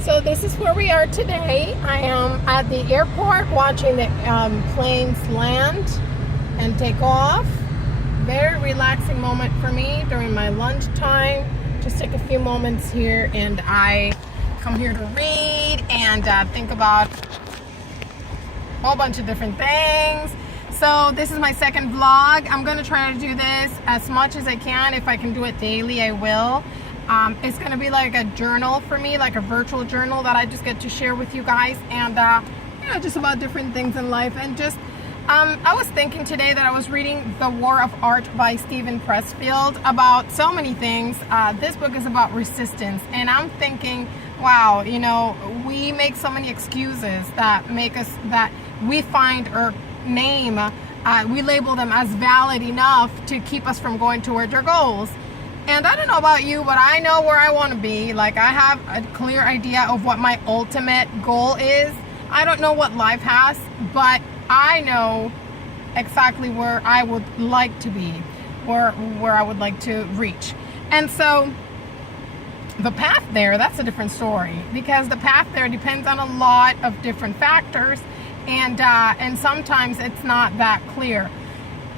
So this is where we are today. I am at the airport watching the planes land and take off. Very relaxing moment for me during my lunchtime. Just take a few moments here and I come here to read and think about a whole bunch of different things. So this is my second vlog. I'm going to try to do this as much as I can. If I can do it daily, I will. It's going to be like a journal for me, like a virtual journal that I just get to share with you guys, and just about different things in life. And just I was thinking today that I was reading The War of Art by Steven Pressfield about so many things. This book is about resistance, and I'm thinking, wow, we make so many excuses that make us, that we find or name, we label them as valid enough to keep us from going towards our goals. And I don't know about you, but I know where I want to be. Like, I have a clear idea of what my ultimate goal is. I don't know what life has, but I know exactly where I would like to be, where I would like to reach. And so the path there, that's a different story, because the path there depends on a lot of different factors, and sometimes it's not that clear.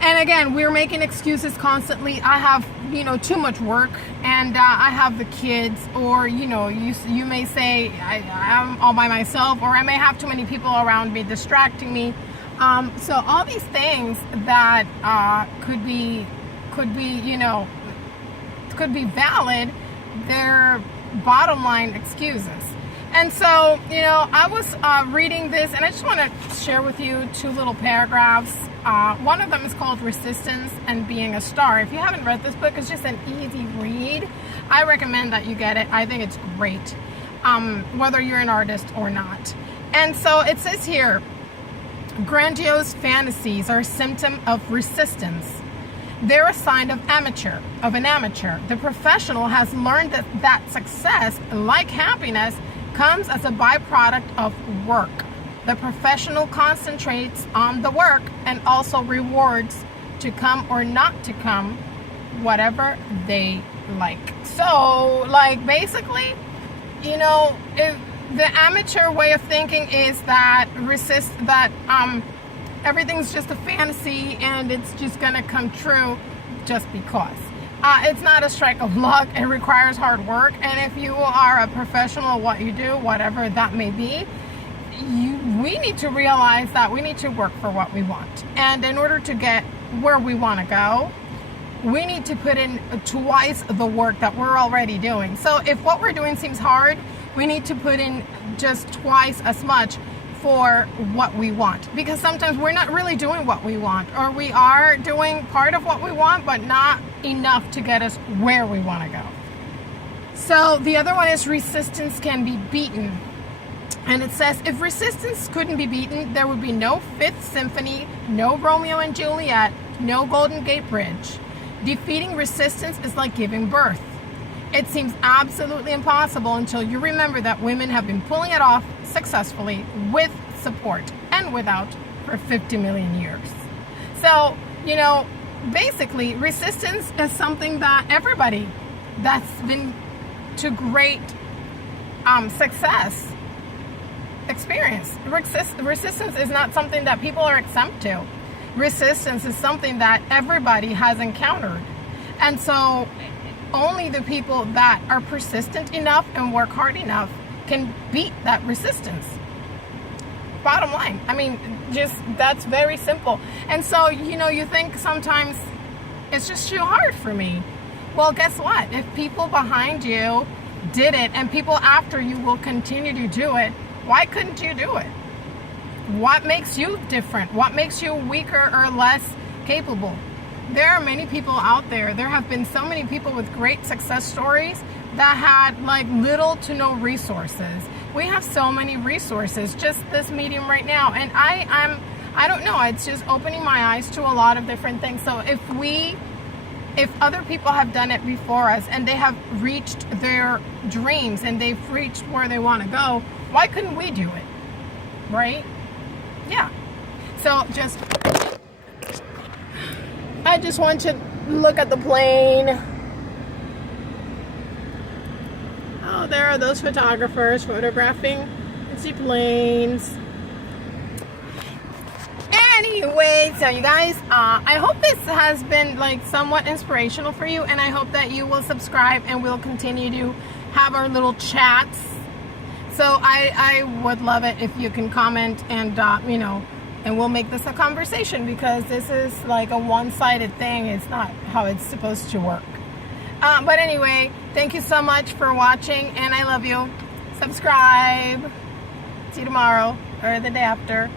And again, we're making excuses constantly. I have, too much work, and I have the kids, or, you may say I'm all by myself, or I may have too many people around me distracting me. So all these things that could be valid, they're bottom line excuses. And so, I was reading this, and I just want to share with you two little paragraphs. One of them is called Resistance and Being a Star. If you haven't read this book, it's just an easy read. I recommend that you get it. I think it's great, whether you're an artist or not. And so it says here, grandiose fantasies are a symptom of resistance. They're a sign of an amateur. The professional has learned that success, like happiness, comes as a byproduct of work. The professional concentrates on the work and also rewards to come or not to come, whatever they like. So, basically, if the amateur way of thinking is that everything's just a fantasy and it's just gonna come true just because. It's not a strike of luck. It requires hard work, and if you are a professional at what you do, whatever that may be, we need to realize that we need to work for what we want. And in order to get where we want to go, we need to put in twice the work that we're already doing. So if what we're doing seems hard, we need to put in just twice as much for what we want, because sometimes we're not really doing what we want, or we are doing part of what we want but not enough to get us where we want to go. So the other one is resistance can be beaten. And it says, if resistance couldn't be beaten, there would be no Fifth Symphony, no Romeo and Juliet, no Golden Gate Bridge. Defeating resistance is like giving birth. It seems absolutely impossible until you remember that women have been pulling it off successfully, with support and without, for 50 million years. So, basically, resistance is something that everybody that's been to great success experience. Resistance is not something that people are exempt to. Resistance is something that everybody has encountered. And so only the people that are persistent enough and work hard enough can beat that resistance. Bottom line. I mean, that's very simple. And so, you think sometimes it's just too hard for me. Well, guess what? If people behind you did it and people after you will continue to do it, why couldn't you do it? What makes you different? What makes you weaker or less capable? There are many people out there. There have been so many people with great success stories that had little to no resources. We have so many resources, just this medium right now. And I don't know, it's just opening my eyes to a lot of different things. So if other people have done it before us and they have reached their dreams and they've reached where they want to go, why couldn't we do it? Right? Yeah. So I just want to look at the plane. Oh, out there are those photographers photographing seaplanes. Anyway, so you guys, I hope this has been like somewhat inspirational for you, and I hope that you will subscribe and we'll continue to have our little chats. So I would love it if you can comment and you know, and we'll make this a conversation, because this is like a one-sided thing. It's not how it's supposed to work. But anyway, thank you so much for watching, and I love you. Subscribe. See you tomorrow or the day after.